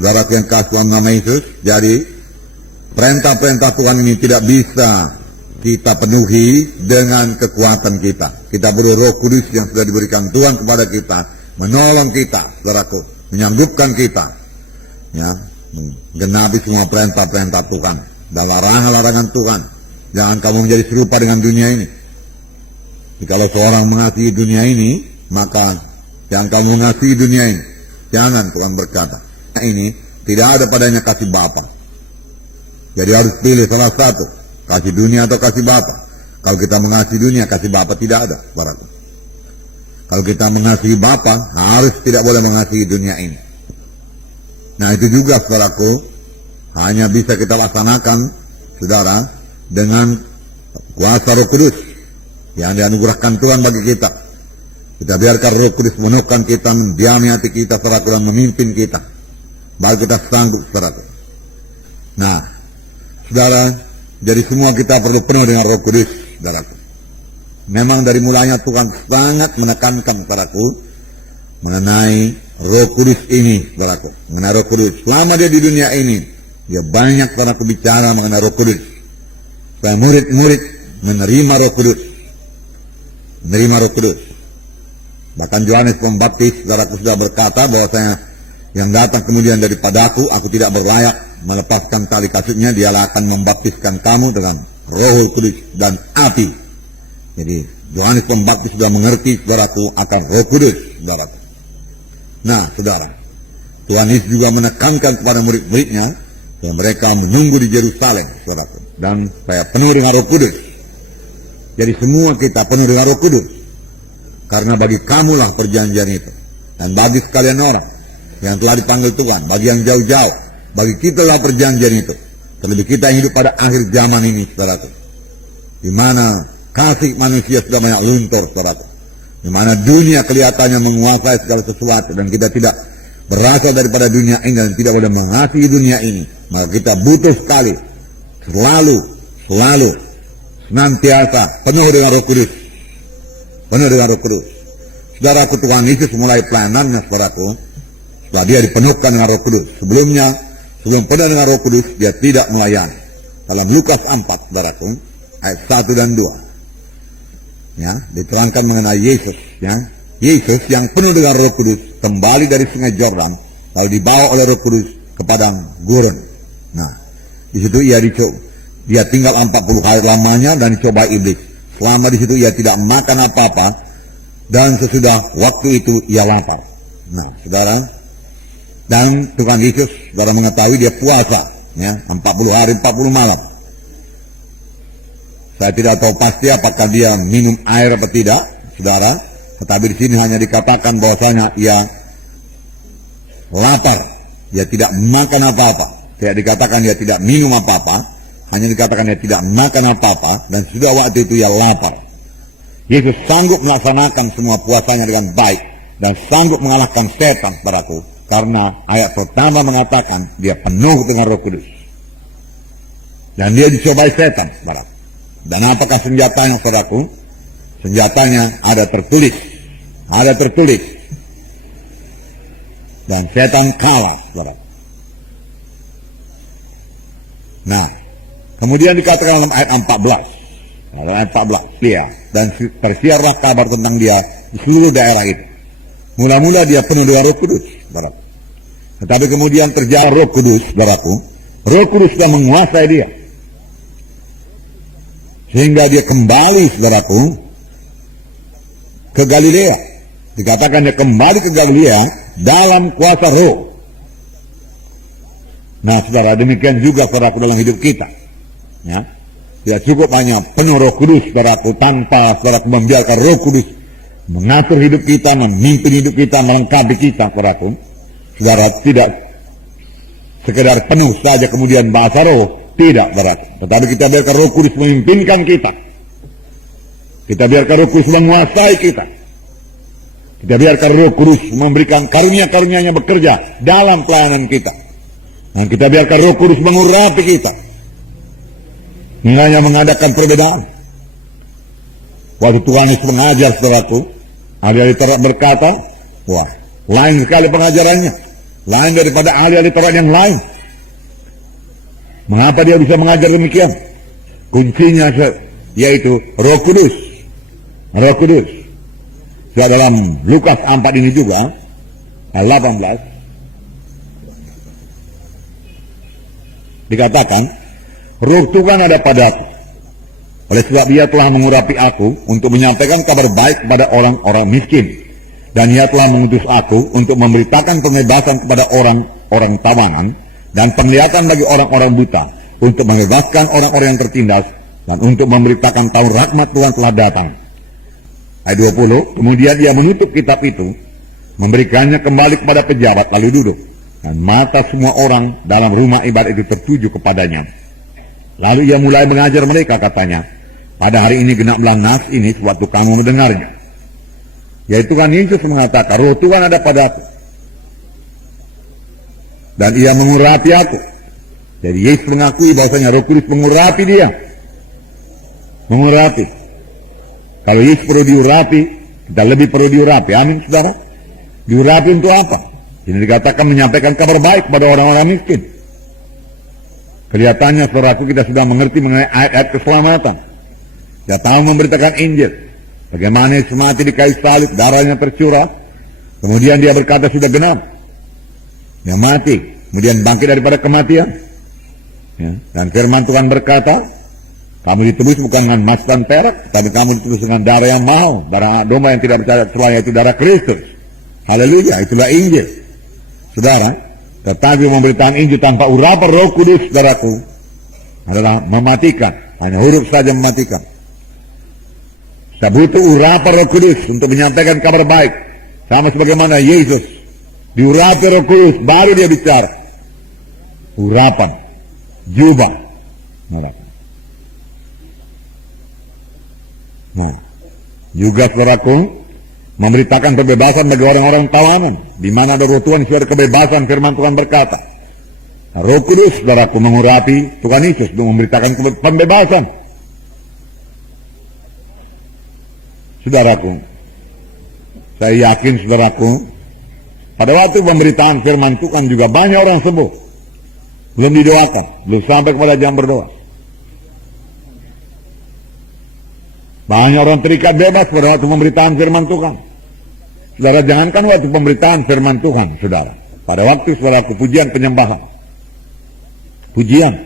saudaraku yang kasih Tuhan nama Yesus, jadi perintah-perintah Tuhan ini tidak bisa kita penuhi dengan kekuatan kita. Kita perlu Roh Kudus yang sudah diberikan Tuhan kepada kita, menolong kita, saudaraku, menyanggupkan kita, ya, menggenapi semua perintah-perintah Tuhan dan larangan-larangan Tuhan. Jangan kamu menjadi serupa dengan dunia ini. Jikalau seorang mengasihi dunia ini, maka jangan kamu mengasihi dunia ini. Jangan, Tuhan berkata. Ini tidak ada padanya kasih Bapa. Jadi harus pilih salah satu, kasih dunia atau kasih Bapa. Kalau kita mengasihi dunia, kasih Bapa tidak ada, saudaraku. Kalau kita mengasihi Bapa, harus tidak boleh mengasihi dunia ini. Nah, itu juga, saudaraku, hanya bisa kita laksanakan, saudara, dengan kuasa Roh Kudus yang dianugerahkan Tuhan bagi kita. Kita biarkan Roh Kudus menekan kita, mendiami hati kita, saudaraku, dan memimpin kita. Baru kita sanggup, saudaraku. Nah, saudara, jadi semua kita perlu penuh dengan Roh Kudus, saudaraku. Memang dari mulanya Tuhan sangat menekankan, saudaraku, mengenai Roh Kudus ini, saudaraku. Mengenai Roh Kudus. Selama dia di dunia ini, dia banyak, saudaraku, bicara mengenai Roh Kudus. Supaya murid-murid menerima Roh Kudus. Menerima Roh Kudus. Bahkan Yohanes Pembaptis, saudaraku, sudah berkata bahwasanya yang datang kemudian daripadaku, aku tidak berlayak melepaskan tali kasutnya, dialah akan membaptiskan kamu dengan Roh Kudus dan api. Jadi Yohanes Pembaptis sudah mengerti, saudaraku, akan Roh Kudus, saudaraku. Nah, saudara, Tuhan Yesus juga menekankan kepada murid-muridnya yang mereka menunggu di Yerusalem, saudaraku, dan supaya penuh dengan Roh Kudus. Jadi semua kita penuh dengan Roh Kudus, karena bagi kamulah perjanjian itu, dan bagi sekalian orang yang telah dipanggil Tuhan, bagi yang jauh-jauh, bagi kita lah perjanjian itu. Terlebih kita yang hidup pada akhir zaman ini, saudaraku, di mana kasih manusia sudah banyak luntur, saudaraku, di mana dunia kelihatannya menguasai segala sesuatu, dan kita tidak berasal daripada dunia ini dan tidak boleh mengasihi dunia ini. Maka kita butuh sekali, selalu, senantiasa penuh dengan Roh Kudus, penuh dengan Roh Kudus. Saudaraku, Tuhan Yesus mulai pelayanannya, saudaraku, setelah dia dipenuhkan dengan Roh Kudus. Sebelum penuh dengan Roh Kudus, dia tidak melayani. Dalam Lukas 4, saudaraku, ayat 1 dan 2. Ya, diterangkan mengenai Yesus, ya. Yesus yang penuh dengan Roh Kudus kembali dari Sungai Yordan, lalu dibawa oleh Roh Kudus ke padang gurun. Nah, di situ dia tinggal 40 hari lamanya dan dicoba iblis. Selama di situ ia tidak makan apa-apa, dan sesudah waktu itu ia lapar. Nah, saudara, dan Tuhan Yesus, saudara mengetahui dia puasa, ya, 40 hari 40 malam. Saya tidak tahu pasti apakah dia minum air atau tidak, saudara. Tetapi di sini hanya dikatakan bahwasanya ia lapar, dia tidak makan apa-apa. Tidak dikatakan dia tidak minum apa-apa, hanya dikatakan dia tidak makan apa-apa, dan sudah waktu itu ia lapar. Yesus sanggup melaksanakan semua puasanya dengan baik, dan sanggup mengalahkan setan, saudaraku, karena ayat pertama mengatakan dia penuh dengan Roh Kudus. Dan dia dicobai setan, saudaraku. Dan apakah senjatanya, saudaraku? Senjatanya ada tertulis. Dan setan kalah, saudaraku. Nah, kemudian dikatakan dalam ayat 14. Dalam ayat 14, dia. Dan tersiarlah kabar tentang dia di seluruh daerah itu. Mula-mula dia penuh dengan Roh Kudus, saudaraku. Tetapi kemudian terjadi Roh Kudus, saudaraku. Roh Kudus sudah menguasai dia. Sehingga dia kembali, saudaraku, ke Galilea. Dikatakan dia kembali ke Galilea dalam kuasa Roh. Nah, saudara, demikian juga, saudaraku, dalam hidup kita. Ya, tidak cukup hanya penuh Roh Kudus, saudaraku, tanpa, saudaraku, membiarkan Roh Kudus mengatur hidup kita, memimpin hidup kita, melengkapi kita, saudaraku. Saudara, tidak sekedar penuh saja kemudian bahasa Roh. Tidak, saudaraku. Tetapi kita biarkan Roh Kudus memimpinkan kita. Kita biarkan Roh Kudus menguasai kita. Kita biarkan Roh Kudus memberikan karunia-karunia-Nya bekerja dalam pelayanan kita. Dan kita biarkan Roh Kudus mengurapi kita. Hingga mengadakan perbedaan. Waktu Tuhan Yesus mengajar, saudaraku, ada berkata, wah, lain sekali pengajarannya. lain daripada ahli-ahli Taurat yang lain. Mengapa dia bisa mengajar demikian? Kuncinya yaitu Roh Kudus. Roh Kudus. Dalam Lukas 4 ini juga, ayat 18, dikatakan, Roh Tuhan ada padaku. Oleh sebab ia telah mengurapi aku untuk menyampaikan kabar baik kepada orang-orang miskin. Dan ia telah mengutus aku untuk memberitakan pembebasan kepada orang-orang tawanan dan penglihatan bagi orang-orang buta, untuk membebaskan orang-orang yang tertindas, dan untuk memberitakan tahun rahmat Tuhan telah datang. Ayat 20, kemudian ia menutup kitab itu, memberikannya kembali kepada pejabat, lalu duduk. Dan mata semua orang dalam rumah ibadat itu tertuju kepadanya. Lalu ia mulai mengajar mereka, katanya, pada hari ini genaplah nas ini sewaktu kamu mendengarnya. Yaitu kan Yesus mengatakan, Roh Tuhan ada padaku. Dan ia mengurapi aku. Jadi Yesus mengakui bahwasanya Roh Kudus mengurapi dia. Mengurapi. Kalau Yesus perlu diurapi, kita lebih perlu diurapi. Amin, saudara. Diurapi untuk apa? Ini dikatakan menyampaikan kabar baik kepada orang-orang miskin. Kelihatannya, saudaraku, kita sudah mengerti mengenai ayat-ayat keselamatan. Kita tahu memberitakan Injil. Bagaimana Yesus mati di kayu salib, darahnya tercurah. Kemudian dia berkata sudah genap. Dia mati, kemudian bangkit daripada kematian. Ya. Dan firman Tuhan berkata, kamu ditebus bukan dengan emas dan perak, tapi kamu ditebus dengan darah yang mahal, darah domba yang tidak bercacat celah, yaitu darah Kristus. Haleluya, itulah Injil. Saudara, tetapi memberitakan Injil tanpa urapan Roh Kudus, saudaraku, adalah mematikan. Hanya huruf saja mematikan. Saya butuh urapan Roh Kudus untuk menyampaikan kabar baik. Sama sebagaimana Yesus diurapi Roh Kudus, baru dia bicara. Urapan, jubah. Nah, juga saudaraku, memberitakan kebebasan bagi orang-orang tawanan. Di mana ada Roh Tuhan, sudah ada kebebasan. Firman Tuhan berkata, Roh Kudus, saudaraku, mengurapi Tuhan Yesus untuk memberitakan pembebasan. Saudaraku, saya yakin, saudaraku, pada waktu pemberitaan firman Tuhan juga banyak orang sembuh. Belum didoakan, belum sampai kepada jam berdoa. Banyak orang terikat bebas pada waktu pemberitaan firman Tuhan. Saudara, jangankan waktu pemberitaan firman Tuhan, saudara. Pada waktu, saudaraku, pujian penyembahan. Pujian.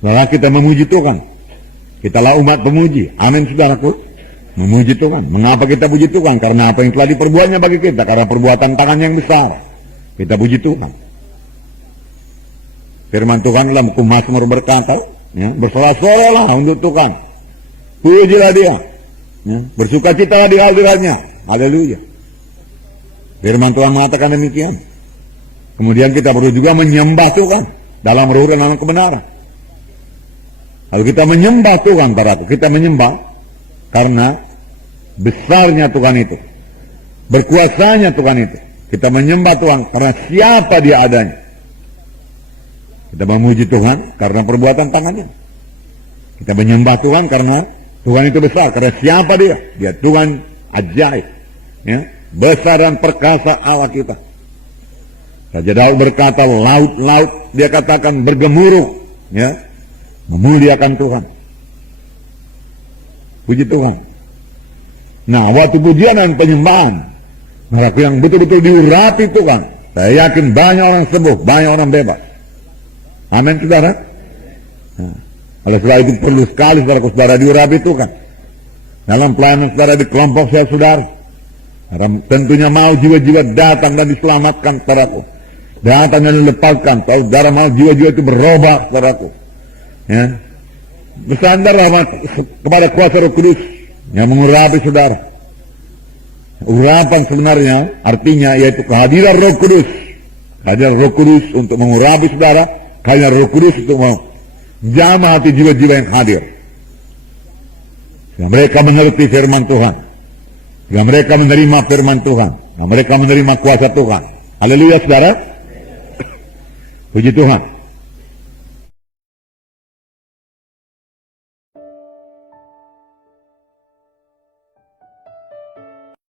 Saudara, kita memuji Tuhan. Kitalah umat pemuji. Amin, saudaraku. Memuji Tuhan. Mengapa kita puji Tuhan? Karena apa yang telah diperbuatnya bagi kita. Karena perbuatan tangan yang besar. Kita puji Tuhan. Firman Tuhan dalam Hukum Mazmur berkata, ya, bersorak-soraklah untuk Tuhan. Pujilah dia. Ya, bersukacitalah di hadiratnya. Haleluya. Firman Tuhan mengatakan demikian. Kemudian kita perlu juga menyembah Tuhan dalam roh dan dalam kebenaran. Kalau kita menyembah Tuhan, saudaraku, kita menyembah karena besarnya Tuhan itu, berkuasanya Tuhan itu. Kita menyembah Tuhan karena siapa dia adanya. Kita memuji Tuhan karena perbuatan tangannya. Kita menyembah Tuhan karena Tuhan itu besar, karena siapa dia? Dia Tuhan ajaib, ya, besar dan perkasa Allah kita. Raja Daud berkata, laut-laut, dia katakan bergemuruh, ya, memuliakan Tuhan. Puji Tuhan. Nah, waktu pujian dan penyembahan, mereka yang betul-betul diurapi Tuhan, saya yakin banyak orang sembuh, banyak orang bebas. Amin, saudara. Nah, oleh sebab itu perlu sekali, saudara diurapi Tuhan. Dalam pelayanan saudara di kelompok saya, saudara, tentunya mau jiwa-jiwa datang dan diselamatkan, saudaraku. Datang dan dilepaskan. Saudara mau jiwa-jiwa itu berubah, saudaraku. Ya, bersandarlah kepada kuasa Roh Kudus yang mengurapi saudara. Urapan sebenarnya artinya yaitu kehadiran Roh Kudus. Kehadiran Roh Kudus untuk mengurapi saudara. Kehadiran Roh Kudus untuk menjamah hati jiwa-jiwa yang hadir. Sehingga mereka mengerti firman Tuhan. Sehingga mereka menerima firman Tuhan. Sehingga mereka menerima kuasa Tuhan. Haleluya, saudara. Puji Tuhan.